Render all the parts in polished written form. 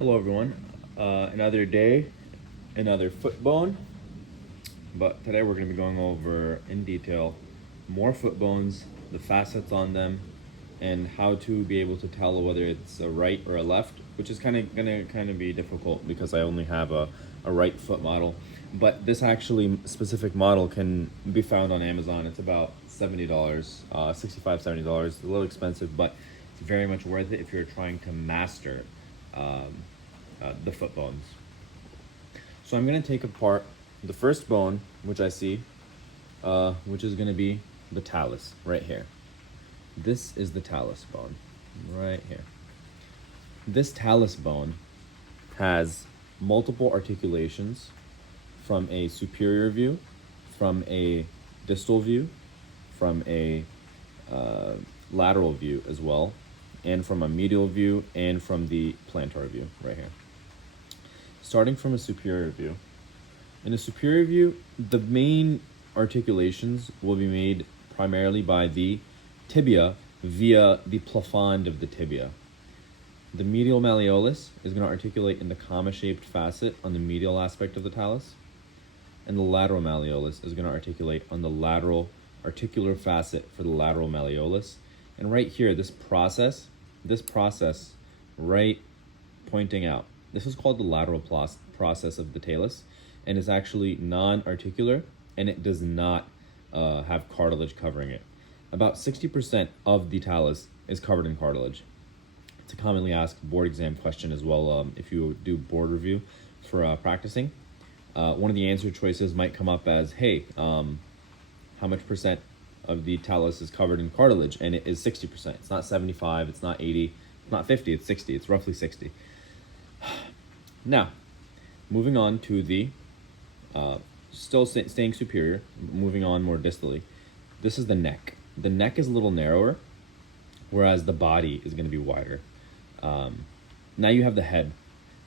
Hello everyone, another day, another foot bone, but today we're going to be going over in detail more foot bones, the facets on them, and how to be able to tell whether it's a right or a left, which is going to be difficult because I only have a right foot model. But this actually specific model can be found on Amazon. It's about $70, $65, $70. It's a little expensive, but it's very much worth it if you're trying to master the foot bones. So I'm going to take apart the first bone, which I see, which is going to be the talus right here. This is the talus bone right here. This talus bone has multiple articulations from a superior view, from a distal view, from a lateral view as well, and from a medial view, and from the plantar view right here. Starting from a superior view. In a superior view, the main articulations will be made primarily by the tibia via the plafond of the tibia. The medial malleolus is going to articulate in the comma-shaped facet on the medial aspect of the talus, and the lateral malleolus is going to articulate on the lateral articular facet for the lateral malleolus. And right here, this process right pointing out, this is called the lateral process of the talus, and it's actually non-articular, and it does not have cartilage covering it. About 60% of the talus is covered in cartilage. It's a commonly asked board exam question as well. If you do board review for practicing, one of the answer choices might come up as, hey, how much percent of the talus is covered in cartilage? And it is 60%. It's not 75, it's not 80, it's not 50, it's 60, it's roughly 60. Now, moving on to the, still staying superior, moving on more distally, this is the neck. The neck is a little narrower, whereas the body is going to be wider. Now you have the head.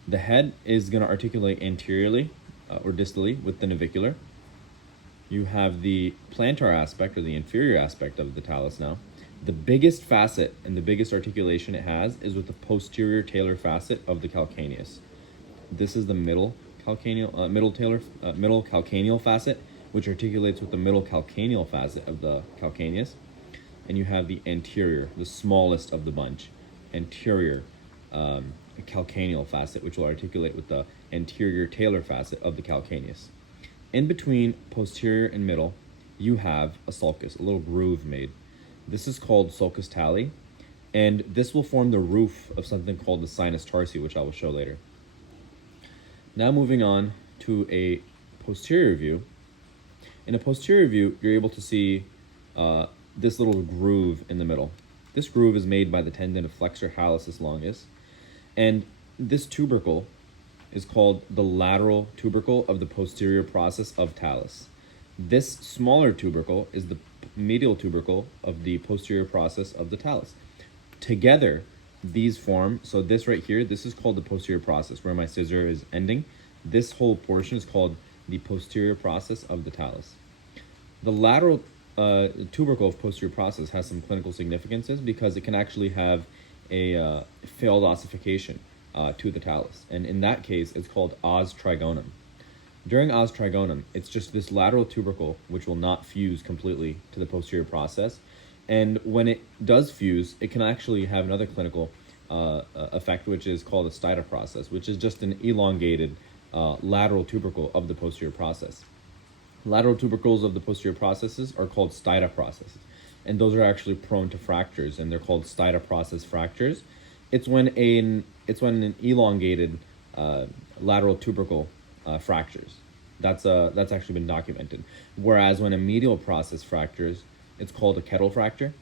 The head is going to articulate anteriorly or distally with the navicular. You have the plantar aspect or the inferior aspect of the talus now. The biggest facet and the biggest articulation it has is with the posterior talar facet of the calcaneus. This is the middle calcaneal facet, which articulates with the middle calcaneal facet of the calcaneus. And you have the anterior, the smallest of the bunch, anterior calcaneal facet, which will articulate with the anterior talar facet of the calcaneus. In between posterior and middle, you have a sulcus, a little groove made. This is called sulcus tali, and this will form the roof of something called the sinus tarsi, which I will show later. Now moving on to a posterior view. In a posterior view, you're able to see this little groove in the middle. This groove is made by the tendon of flexor hallucis longus, and this tubercle is called the lateral tubercle of the posterior process of talus. This smaller tubercle is the medial tubercle of the posterior process of the talus. Together, these form, so this right here, this is called the posterior process, where my scissor is ending. This whole portion is called the posterior process of the talus. The lateral tubercle of posterior process has some clinical significances because it can actually have a failed ossification to the talus. And in that case, it's called os trigonum. During os trigonum, it's just this lateral tubercle which will not fuse completely to the posterior process. And when it does fuse, it can actually have another clinical effect, which is called a stida process, which is just an elongated lateral tubercle of the posterior process. Lateral tubercles of the posterior processes are called stida processes, and those are actually prone to fractures, and they're called stida process fractures. It's when an elongated lateral tubercle fractures. That's actually been documented. Whereas when a medial process fractures, it's called a kettle fracture.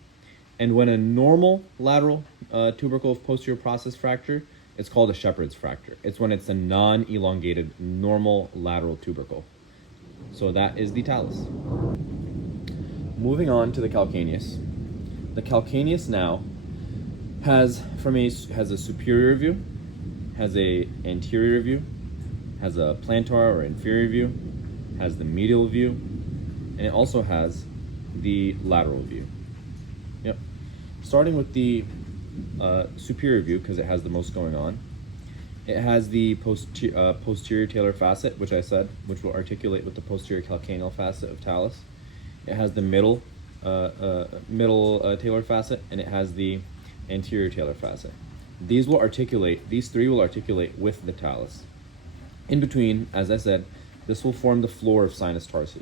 And when a normal lateral tubercle of posterior process fracture, it's called a shepherd's fracture. It's when it's a non-elongated normal lateral tubercle. So that is the talus. Moving on to the calcaneus. The calcaneus now has a superior view, has a anterior view, has a plantar or inferior view, has the medial view, and it also has the lateral view. Yep. Starting with the superior view, because it has the most going on, It has the posterior talar facet, which I said, which will articulate with the posterior calcaneal facet of talus. It has the middle talar facet, and it has the anterior talar facet. These three will articulate with the talus. In between, as I said, this will form the floor of sinus tarsi.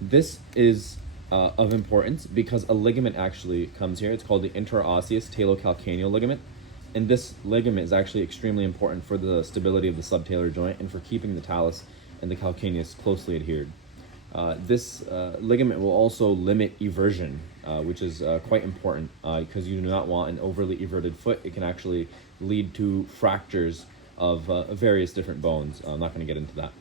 This is of importance because a ligament actually comes here. It's called the interosseous talocalcaneal ligament. And this ligament is actually extremely important for the stability of the subtalar joint and for keeping the talus and the calcaneus closely adhered. This ligament will also limit eversion, which is quite important because you do not want an overly everted foot. It can actually lead to fractures of various different bones. I'm not going to get into that.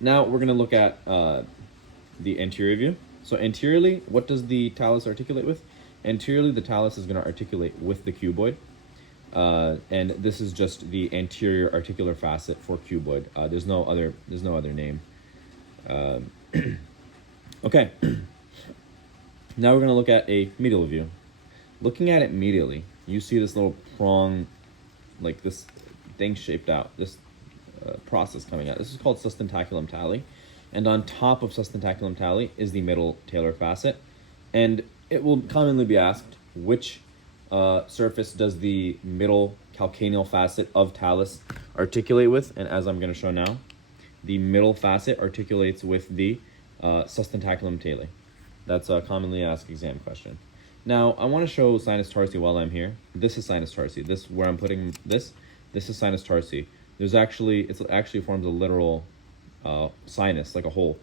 Now we're going to look at the anterior view. So anteriorly, what does the talus articulate with? Anteriorly, the talus is going to articulate with the cuboid. And this is just the anterior articular facet for cuboid. There's no other name. Okay. Now we're going to look at a medial view. Looking at it medially, you see this little prong, like this thing shaped out, this process coming out. This is called sustentaculum tali. And on top of sustentaculum tali is the middle talar facet. And it will commonly be asked, which surface does the middle calcaneal facet of talus articulate with? And as I'm going to show now, the middle facet articulates with the sustentaculum tali. That's a commonly asked exam question. Now, I want to show sinus tarsi while I'm here. This is sinus tarsi. This, where I'm putting this is sinus tarsi. It actually forms a literal sinus, like a hole.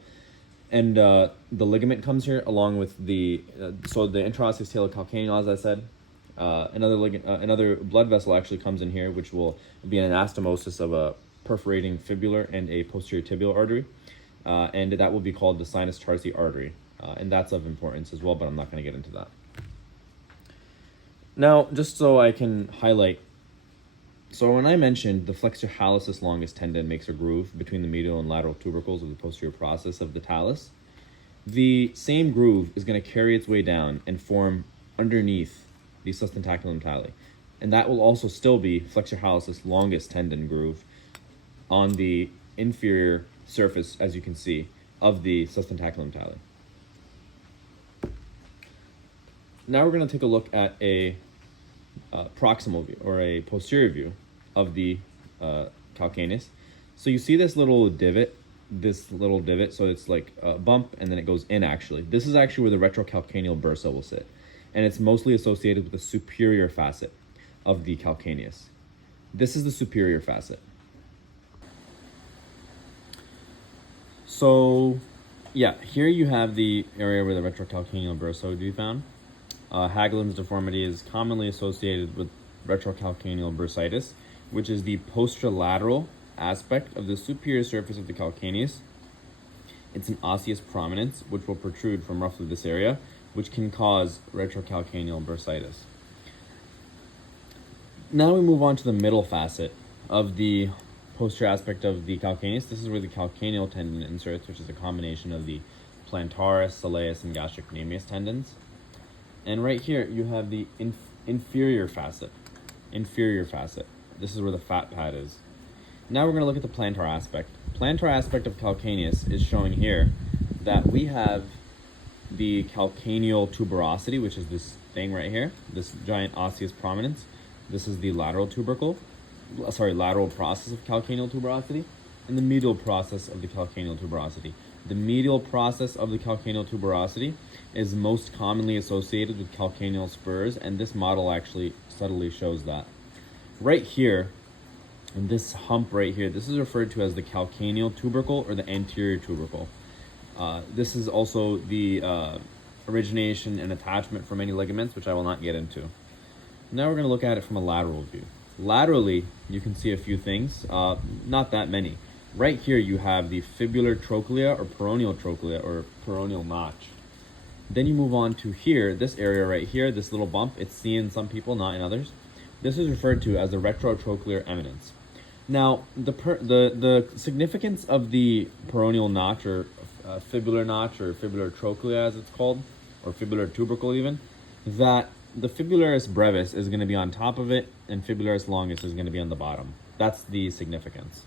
And the ligament comes here along with so the interosseous talocalcaneal, as I said. Another blood vessel actually comes in here, which will be an anastomosis of a perforating fibular and a posterior tibial artery. And that will be called the sinus tarsi artery. And that's of importance as well, but I'm not going to get into that. Now, just so I can highlight, so when I mentioned the flexor hallucis longus tendon makes a groove between the medial and lateral tubercles of the posterior process of the talus, the same groove is going to carry its way down and form underneath the sustentaculum tali. And that will also still be flexor hallucis longus tendon groove on the inferior surface, as you can see, of the sustentaculum tali. Now we're going to take a look at a proximal view, or a posterior view of the calcaneus. So you see this little divot, so it's like a bump and then it goes in actually. This is actually where the retrocalcaneal bursa will sit. And it's mostly associated with the superior facet of the calcaneus. This is the superior facet. So, yeah, here you have the area where the retrocalcaneal bursa would be found. Hagelin's deformity is commonly associated with retrocalcaneal bursitis, which is the posterolateral aspect of the superior surface of the calcaneus. It's an osseous prominence, which will protrude from roughly this area, which can cause retrocalcaneal bursitis. Now we move on to the middle facet of the posterior aspect of the calcaneus. This is where the calcaneal tendon inserts, which is a combination of the plantaris, soleus, and gastrocnemius tendons. And right here, you have the inferior facet. This is where the fat pad is. Now we're going to look at the plantar aspect. Plantar aspect of calcaneus is showing here that we have the calcaneal tuberosity, which is this thing right here, this giant osseous prominence. This is the lateral process of calcaneal tuberosity, and the medial process of the calcaneal tuberosity. The medial process of the calcaneal tuberosity is most commonly associated with calcaneal spurs, and this model actually subtly shows that. Right here, in this hump right here, this is referred to as the calcaneal tubercle or the anterior tubercle. This is also the origination and attachment for many ligaments, which I will not get into. Now we're going to look at it from a lateral view. Laterally, you can see a few things, not that many. Right here, you have the fibular trochlea or peroneal notch. Then you move on to here, this area right here, this little bump. It's seen in some people, not in others. This is referred to as the retrotrochlear eminence. Now, the significance of the peroneal notch, or fibular notch, or fibular trochlea as it's called, or fibular tubercle even, that the fibularis brevis is going to be on top of it, and fibularis longus is going to be on the bottom. That's the significance.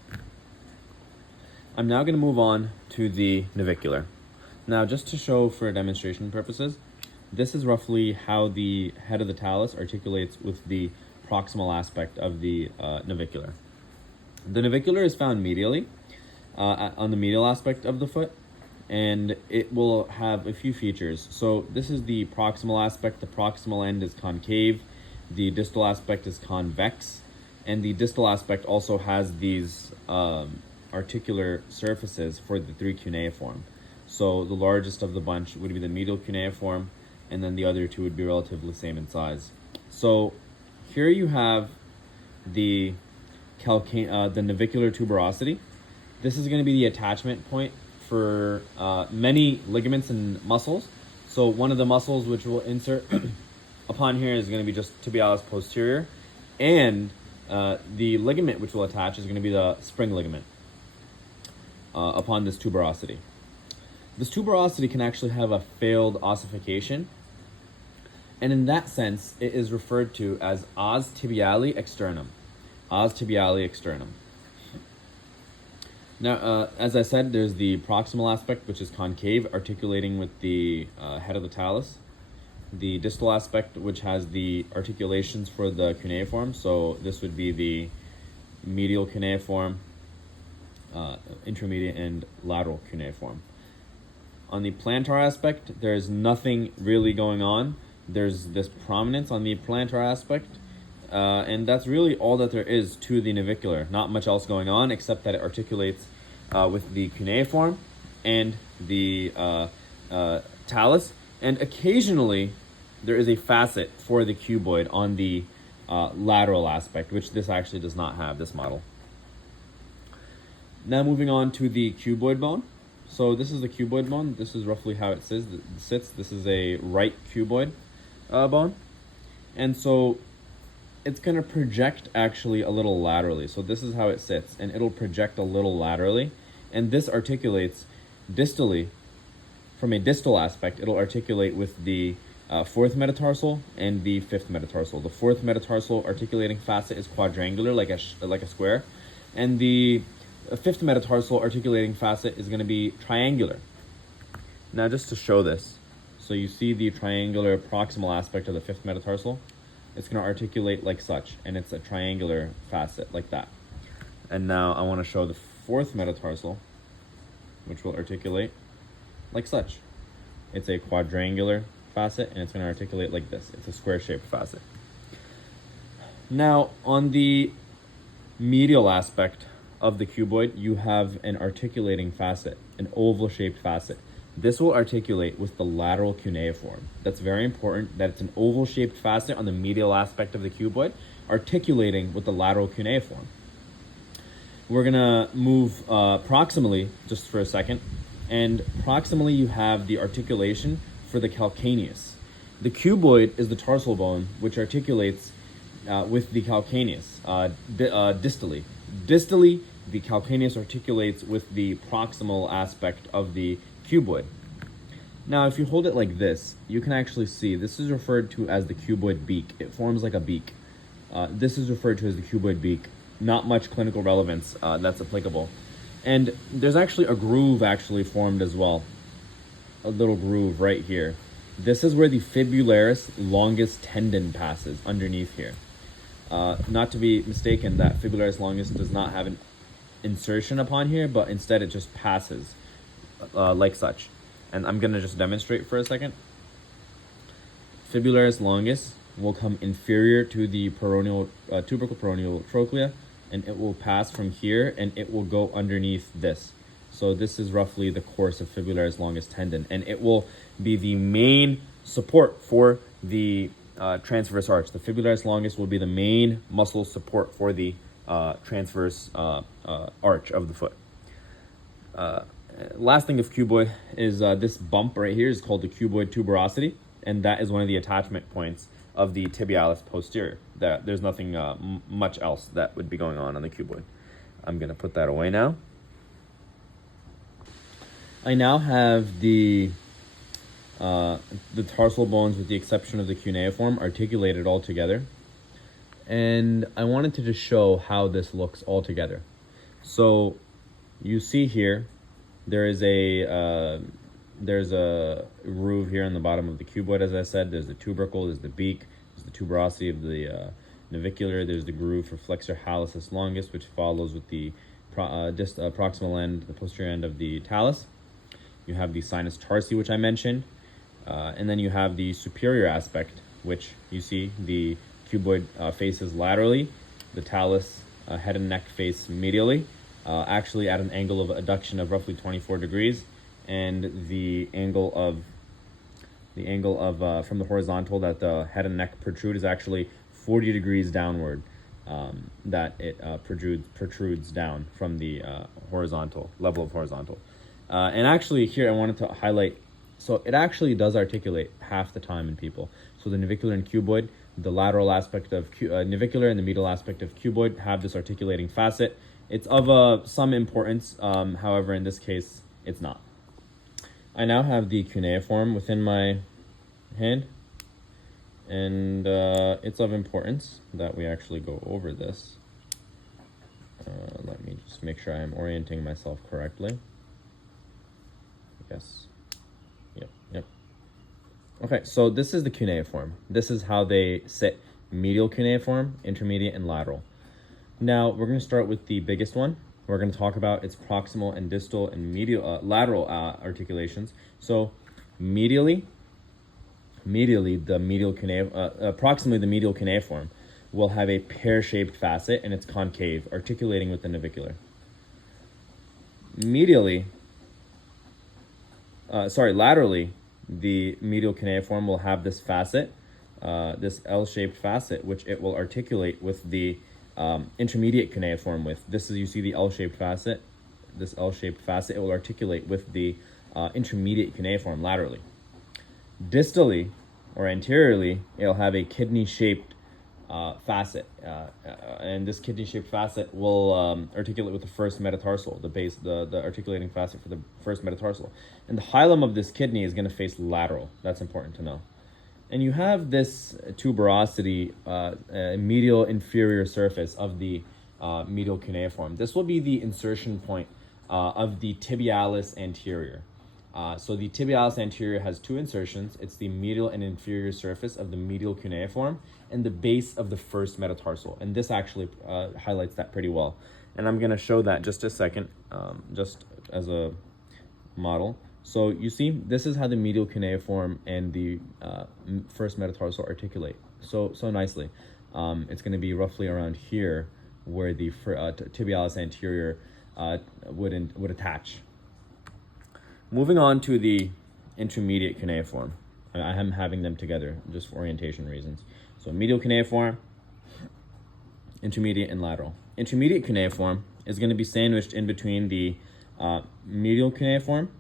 I'm now going to move on to the navicular. Now, just to show for demonstration purposes, this is roughly how the head of the talus articulates with the proximal aspect of the navicular. The navicular is found medially, on the medial aspect of the foot, and it will have a few features. So this is the proximal aspect. The proximal end is concave, the distal aspect is convex, and the distal aspect also has these articular surfaces for the three cuneiform. So the largest of the bunch would be the medial cuneiform, and then the other two would be relatively same in size. So here you have the navicular tuberosity. This is going to be the attachment point for many ligaments and muscles. So one of the muscles which we'll insert upon here is going to be just tibialis posterior, and the ligament which will attach is going to be the spring ligament upon this tuberosity. This tuberosity can actually have a failed ossification, and in that sense, it is referred to as os tibiali externum. Os tibiali externum. Now, as I said, there's the proximal aspect, which is concave, articulating with the head of the talus. The distal aspect, which has the articulations for the cuneiform. So this would be the medial cuneiform, intermediate, and lateral cuneiform. On the plantar aspect, there's nothing really going on. There's this prominence on the plantar aspect, and that's really all that there is to the navicular. Not much else going on except that it articulates with the cuneiform and the talus, and occasionally there is a facet for the cuboid on the lateral aspect, which this actually does not have, this model. Now moving on to the cuboid bone. So this is the cuboid bone. This is roughly how it sits. This is a right cuboid bone. And so it's going to project actually a little laterally. So this is how it sits, and it'll project a little laterally. And this articulates distally. From a distal aspect, it'll articulate with the fourth metatarsal and the fifth metatarsal. The fourth metatarsal articulating facet is quadrangular, like a square, and the fifth metatarsal articulating facet is going to be triangular. Now, just to show this, so you see the triangular proximal aspect of the fifth metatarsal, it's going to articulate like such, and it's a triangular facet like that. And now I want to show the fourth metatarsal, which will articulate like such. It's a quadrangular facet, and it's going to articulate like this. It's a square-shaped facet. Now, on the medial aspect of the cuboid, you have an articulating facet, an oval-shaped facet. This will articulate with the lateral cuneiform. That's very important, that it's an oval-shaped facet on the medial aspect of the cuboid, articulating with the lateral cuneiform. We're gonna move proximally just for a second, and proximally you have the articulation for the calcaneus. The cuboid is the tarsal bone which articulates with the calcaneus distally. Distally, the calcaneus articulates with the proximal aspect of the cuboid. Now, if you hold it like this, you can actually see this is referred to as the cuboid beak. It forms like a beak. This is referred to as the cuboid beak. Not much clinical relevance that's applicable. And there's actually a groove actually formed as well. A little groove right here. This is where the fibularis longus tendon passes underneath here. Not to be mistaken, that fibularis longus does not have an insertion upon here, but instead it just passes like such. And I'm going to just demonstrate for a second. Fibularis longus will come inferior to the tubercle peroneal trochlea, and it will pass from here, and it will go underneath this. So this is roughly the course of fibularis longus tendon, and it will be the main support for the transverse arch. The fibularis longus will be the main muscle support for the transverse arch of the foot. Last thing of cuboid is this bump right here is called the cuboid tuberosity, and that is one of the attachment points of the tibialis posterior. There's nothing much else that would be going on the cuboid. I'm going to put that away now. I now have the the tarsal bones, with the exception of the cuneiform, articulated all together. And I wanted to just show how this looks all together. So you see here, there's a groove here on the bottom of the cuboid, as I said. There's the tubercle, there's the beak, there's the tuberosity of the navicular, there's the groove for flexor hallucis longus, which follows with the proximal end, the posterior end of the talus. You have the sinus tarsi, which I mentioned, and then you have the superior aspect, which you see the cuboid faces laterally, the talus head and neck face medially, actually at an angle of adduction of roughly 24 degrees, and the angle of from the horizontal that the head and neck protrude is actually 40 degrees downward, that it protrudes down from the horizontal level of horizontal. And actually here I wanted to highlight, so it actually does articulate half the time in people. So the navicular and cuboid, the lateral aspect of navicular and the medial aspect of cuboid have this articulating facet. It's of some importance, however, in this case, it's not. I now have the cuneiform within my hand, and it's of importance that we actually go over this. Let me just make sure I am orienting myself correctly. Yes. Yep. Okay, so this is the cuneiform. This is how they sit: medial cuneiform, intermediate, and lateral. Now, we're going to start with the biggest one. We're going to talk about its proximal and distal and medial, lateral articulations. So, medially, the medial proximally the medial cuneiform will have a pear-shaped facet, and it's concave, articulating with the navicular. Laterally, the medial cuneiform will have this facet, this L-shaped facet, which it will articulate with the intermediate cuneiform with. This is, you see the L-shaped facet, this L-shaped facet, it will articulate with the intermediate cuneiform laterally. Distally, or anteriorly, it'll have a kidney-shaped facet, and this kidney-shaped facet will articulate with the first metatarsal, the base, the articulating facet for the first metatarsal. And the hilum of this kidney is going to face lateral. That's important to know. And you have this tuberosity, medial inferior surface of the medial cuneiform. This will be the insertion point of the tibialis anterior. So the tibialis anterior has two insertions. It's the medial and inferior surface of the medial cuneiform and the base of the first metatarsal. And this actually highlights that pretty well. And I'm going to show that just a second, just as a model. So you see, this is how the medial cuneiform and the first metatarsal articulate so nicely. It's going to be roughly around here where the tibialis anterior would attach. Moving on to the intermediate cuneiform. I am having them together just for orientation reasons. So medial cuneiform, intermediate, and lateral. Intermediate cuneiform is going to be sandwiched in between the medial cuneiform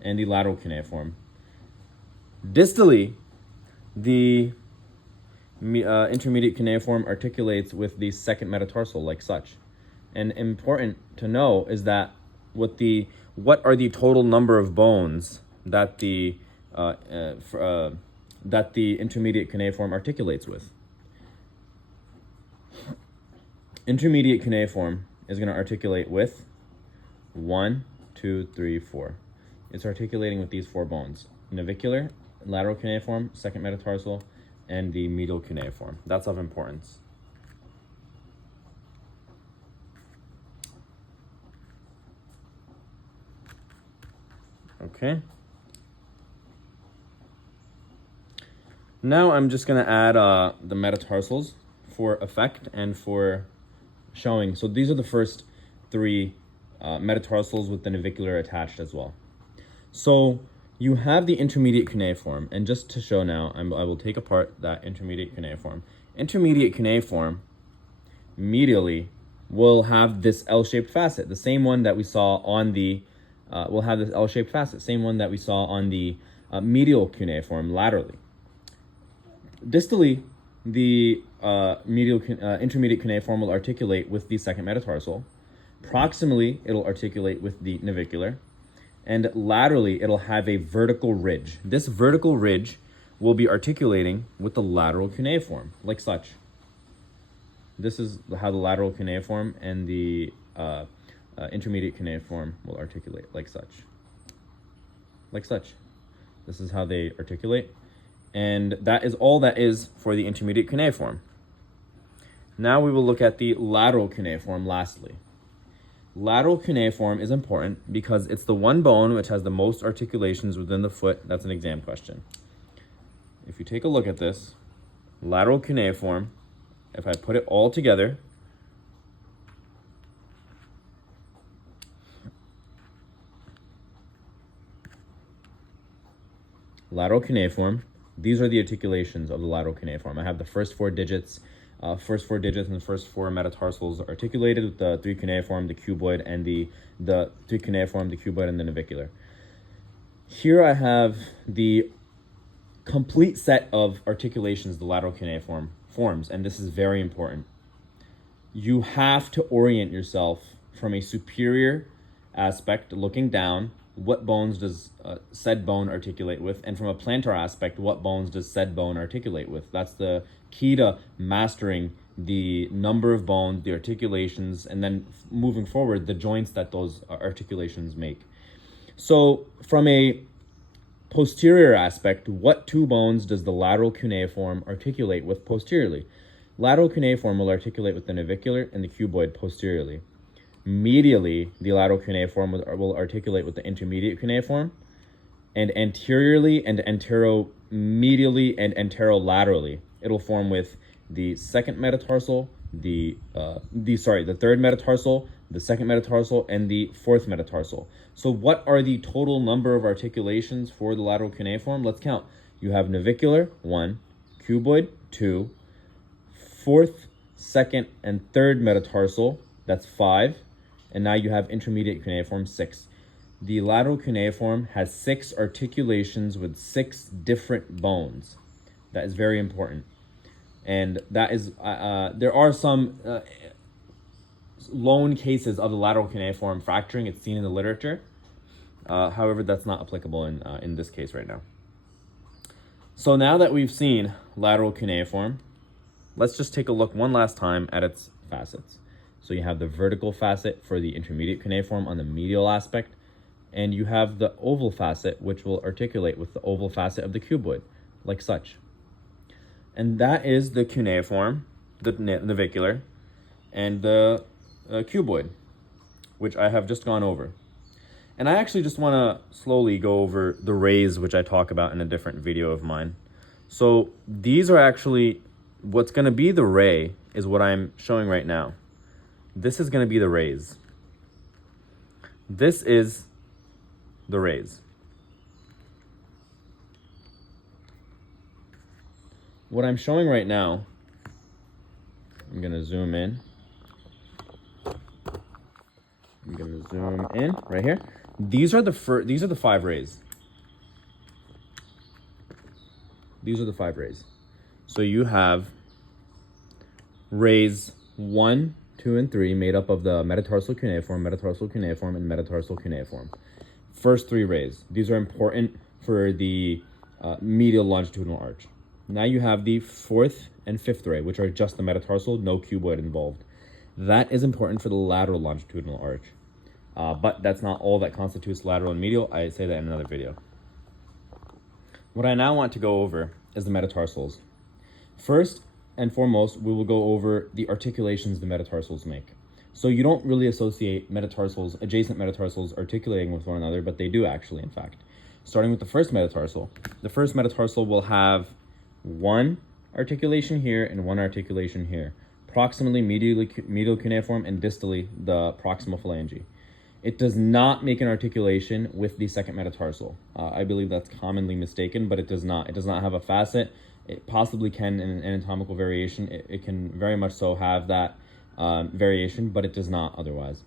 and the lateral cuneiform. Distally, the intermediate cuneiform articulates with the second metatarsal like such. And important to know is that what are the total number of bones that the intermediate cuneiform articulates with. Intermediate cuneiform is going to articulate with 1, 2, 3, 4. It's articulating with these 4 bones: navicular, lateral cuneiform, second metatarsal, and the medial cuneiform. That's of importance. Okay. Now I'm just going to add the metatarsals for effect and for showing. So these are the first 3 metatarsals with the navicular attached as well. So you have the intermediate cuneiform, and just to show now, I will take apart that intermediate cuneiform. Intermediate cuneiform medially will have this L-shaped facet, the same one that we saw on the will have this L-shaped facet, same one that we saw on the medial cuneiform laterally. Distally, the intermediate cuneiform will articulate with the second metatarsal. Proximally, it'll articulate with the navicular. And laterally, it'll have a vertical ridge. This vertical ridge will be articulating with the lateral cuneiform, like such. This is how the lateral cuneiform and the intermediate cuneiform will articulate, like such. Like such. This is how they articulate. And that is all that is for the intermediate cuneiform. Now we will look at the lateral cuneiform lastly. Lateral cuneiform is important because it's the one bone which has the most articulations within the foot. That's an exam question. If you take a look at this, lateral cuneiform, if I put it all together, lateral cuneiform, these are the articulations of the lateral cuneiform. I have the first four digits and the first four metatarsals articulated with the three cuneiform, the cuboid, and the three cuneiform, the cuboid, and the navicular. Here I have the complete set of articulations the lateral cuneiform forms, and this is very important. You have to orient yourself from a superior aspect, looking down, what bones does said bone articulate with, and from a plantar aspect, what bones does said bone articulate with. That's the key to mastering the number of bones, the articulations, and then moving forward, the joints that those articulations make. So from a posterior aspect, what two bones does the lateral cuneiform articulate with posteriorly? Lateral cuneiform will articulate with the navicular and the cuboid posteriorly. Medially, the lateral cuneiform will articulate with the intermediate cuneiform, and anteriorly and anteromedially and anterolaterally, it'll form with the second metatarsal, the third metatarsal, the second metatarsal, and the fourth metatarsal. So what are the total number of articulations for the lateral cuneiform? Let's count. You have navicular, 1, cuboid, 2, fourth, second, and third metatarsal, that's 5, and now you have intermediate cuneiform, 6. The lateral cuneiform has 6 articulations with 6 different bones. That is very important. And that is, there are some lone cases of the lateral cuneiform fracturing. It's seen in the literature. However, that's not applicable in this case right now. So now that we've seen lateral cuneiform, let's just take a look one last time at its facets. So you have the vertical facet for the intermediate cuneiform on the medial aspect, and you have the oval facet, which will articulate with the oval facet of the cuboid, like such. And that is the cuneiform, the navicular, and the cuboid, which I have just gone over. And I actually just want to slowly go over the rays, which I talk about in a different video of mine. So these are actually, what's going to be the ray is what I'm showing right now. This is going to be the rays. This is the rays. What I'm showing right now, I'm going to zoom in. I'm going to zoom in right here. These are the 5 rays. These are the 5 rays. So you have rays 1, 2, and 3 made up of the metatarsal cuneiform, and metatarsal cuneiform. First 3 rays. These are important for the medial longitudinal arch. Now you have the 4th and 5th ray, which are just the metatarsal, no cuboid involved. That is important for the lateral longitudinal arch. But that's not all that constitutes lateral and medial. I say that in another video. What I now want to go over is the metatarsals. First and foremost, we will go over the articulations the metatarsals make. So you don't really associate metatarsals, adjacent metatarsals articulating with one another, but they do actually, in fact. Starting with the first metatarsal. The first metatarsal will have 1 articulation here and 1 articulation here. Proximally medial cuneiform and distally the proximal phalange. It does not make an articulation with the second metatarsal. I believe that's commonly mistaken, but it does not. It does not have a facet. It possibly can in an anatomical variation. It can very much so have that variation, but it does not otherwise.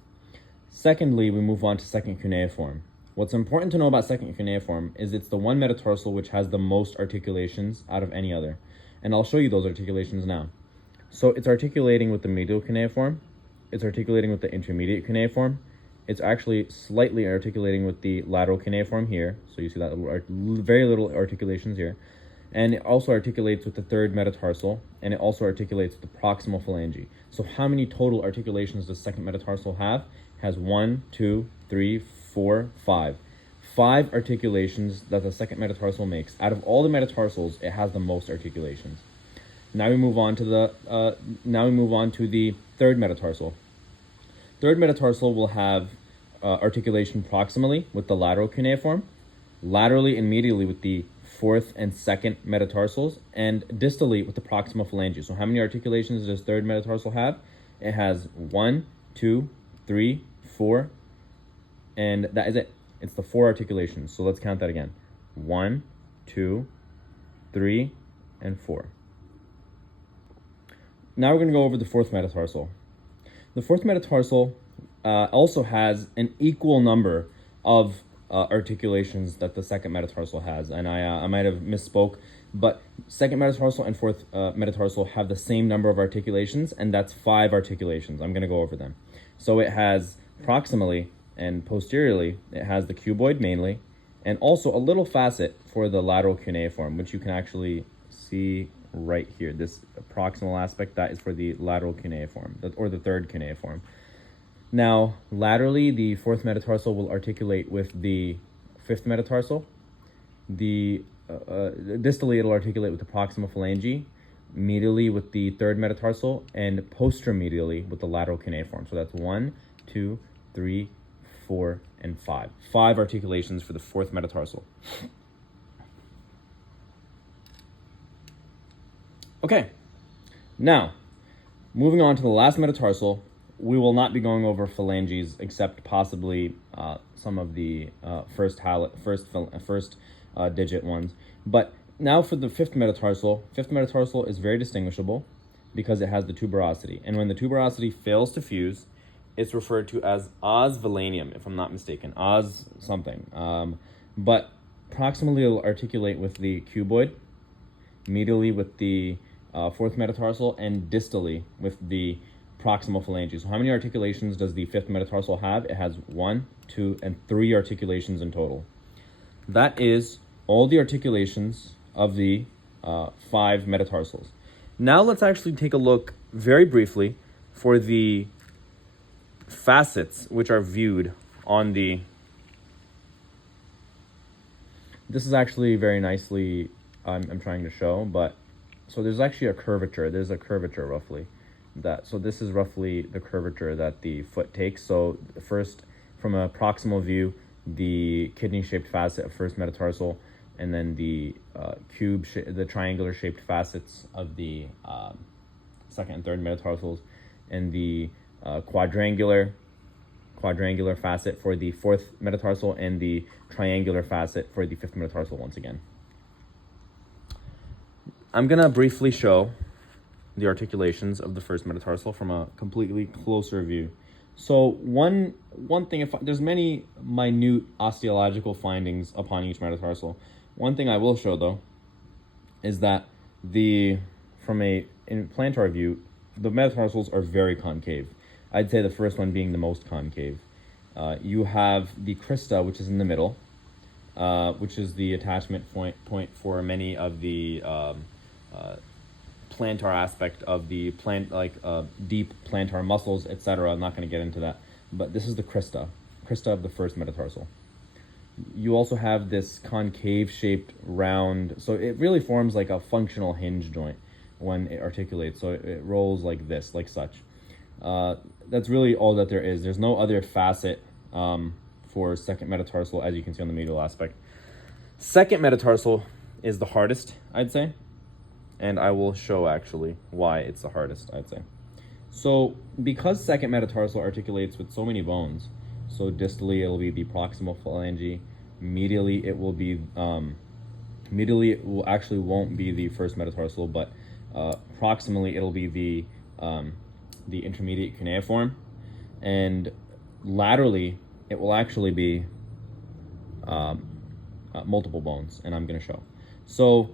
Secondly, we move on to second cuneiform. What's important to know about second cuneiform is it's the one metatarsal which has the most articulations out of any other. And I'll show you those articulations now. So it's articulating with the medial cuneiform, it's articulating with the intermediate cuneiform, it's actually slightly articulating with the lateral cuneiform here. So you see that very little articulations here. And it also articulates with the third metatarsal, and it also articulates with the proximal phalange. So how many total articulations does second metatarsal have? It has 1, 2, 3, 4, 5. 5 articulations that the second metatarsal makes. Out of all the metatarsals, it has the most articulations. Now we move on to the third metatarsal. Third metatarsal will have articulation proximally with the lateral cuneiform, laterally and medially with the fourth and second metatarsals, and distally with the proximal phalange. So how many articulations does third metatarsal have? It has 1, 2, 3, 4, and that is it. It's the 4 articulations. So let's count that again. 1, 2, 3, and 4. Now we're going to go over the fourth metatarsal. The fourth metatarsal also has an equal number of articulations that the second metatarsal has, and I might have misspoke, but second metatarsal and fourth metatarsal have the same number of articulations, and that's 5 articulations. I'm going to go over them. So it has proximally and posteriorly, it has the cuboid mainly, and also a little facet for the lateral cuneiform, which you can actually see right here. This proximal aspect, that is for the lateral cuneiform, or the third cuneiform. Now, laterally, the fourth metatarsal will articulate with the fifth metatarsal. Distally, it'll articulate with the proximal phalange, medially with the third metatarsal, and posteromedially with the lateral cuneiform. So that's 1, 2, 3, 4, and 5. 5 articulations for the fourth metatarsal. Okay, now, moving on to the last metatarsal, we will not be going over phalanges except possibly some of the first digit ones. But now for the fifth metatarsal is very distinguishable because it has the tuberosity. And when the tuberosity fails to fuse, it's referred to as osvalenium, if I'm not mistaken, os something. But proximally it'll articulate with the cuboid, medially with the fourth metatarsal, and distally with the proximal phalange. So how many articulations does the fifth metatarsal have? It has 1, 2, and 3 articulations in total. That is all the articulations of the 5 metatarsals. Now let's actually take a look very briefly for the facets which are viewed on the... This is actually very nicely, I'm trying to show, but so there's actually a curvature. There's a curvature roughly. So this is roughly the curvature that the foot takes. So first, from a proximal view, the kidney-shaped facet of first metatarsal, and then the the triangular-shaped facets of the second and third metatarsals, and the quadrangular facet for the fourth metatarsal, and the triangular facet for the fifth metatarsal once again. I'm going to briefly show the articulations of the first metatarsal from a completely closer view. So one thing, there's many minute osteological findings upon each metatarsal. One thing I will show though is that in plantar view, the metatarsals are very concave. I'd say the first one being the most concave. You have the crista, which is in the middle, which is the attachment point for many of the plantar aspect of the deep plantar muscles, etc. I'm not going to get into that, but this is the crista of the first metatarsal. You also have this concave shaped round, so it really forms like a functional hinge joint when it articulates, so it rolls like this, like such. That's really all that there is. There's no other facet for second metatarsal, as you can see on the medial aspect. Second metatarsal is the hardest, I'd say. And I will show actually why it's the hardest, I'd say. So because second metatarsal articulates with so many bones, so distally it'll be the proximal phalange, medially it will be, actually won't be the first metatarsal, but proximally it'll be the intermediate cuneiform, and laterally it will actually be multiple bones, and I'm going to show. So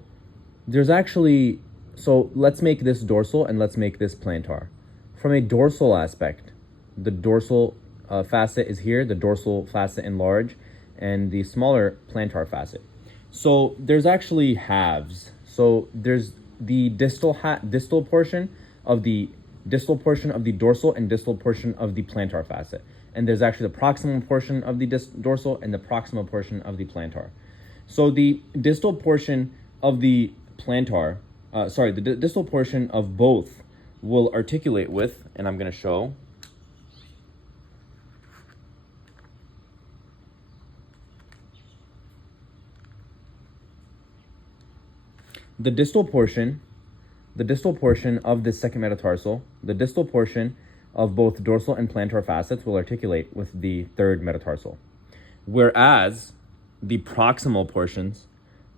let's make this dorsal and let's make this plantar. From a dorsal aspect, the dorsal facet is here, the dorsal facet and large, and the smaller plantar facet. So there's actually halves. So there's the distal portion of the dorsal and distal portion of the plantar facet. And there's actually the proximal portion of the dorsal and the proximal portion of the plantar. So the distal portion of the plantar, the distal portion of both will articulate with, and I'm going to show, the distal portion of the second metatarsal, the distal portion of both dorsal and plantar facets will articulate with the third metatarsal. Whereas the proximal portions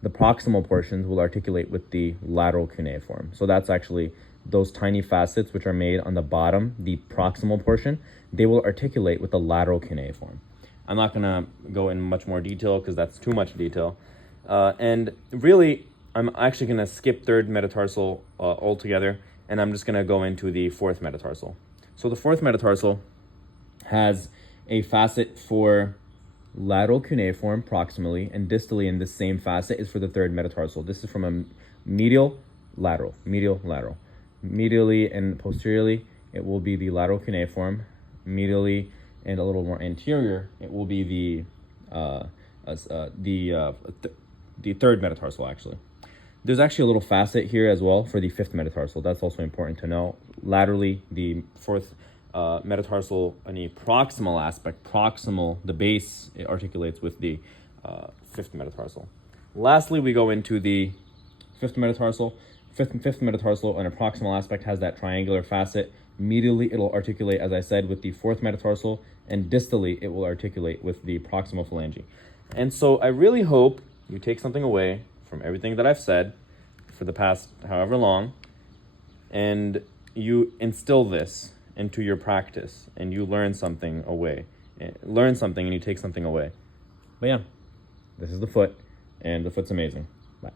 will articulate with the lateral cuneiform. So that's actually those tiny facets which are made on the bottom, the proximal portion, they will articulate with the lateral cuneiform. I'm not gonna go in much more detail because that's too much detail. And really, I'm actually gonna skip third metatarsal altogether, and I'm just gonna go into the fourth metatarsal. So the fourth metatarsal has a facet for lateral cuneiform proximally, and distally in the same facet is for the third metatarsal. This is from a medial lateral. Medially and posteriorly, it will be the lateral cuneiform. Medially and a little more anterior, it will be the third metatarsal actually. There's actually a little facet here as well for the fifth metatarsal. That's also important to know. Laterally, the fourth metatarsal in a proximal aspect, the base, it articulates with the fifth metatarsal. Lastly, we go into the fifth metatarsal. Fifth metatarsal in a proximal aspect has that triangular facet. Medially, it'll articulate, as I said, with the fourth metatarsal, and distally, it will articulate with the proximal phalange. And so I really hope you take something away from everything that I've said for the past however long, and you instill this into your practice, and you learn something and you take something away. But yeah, this is the foot, and the foot's amazing. Bye.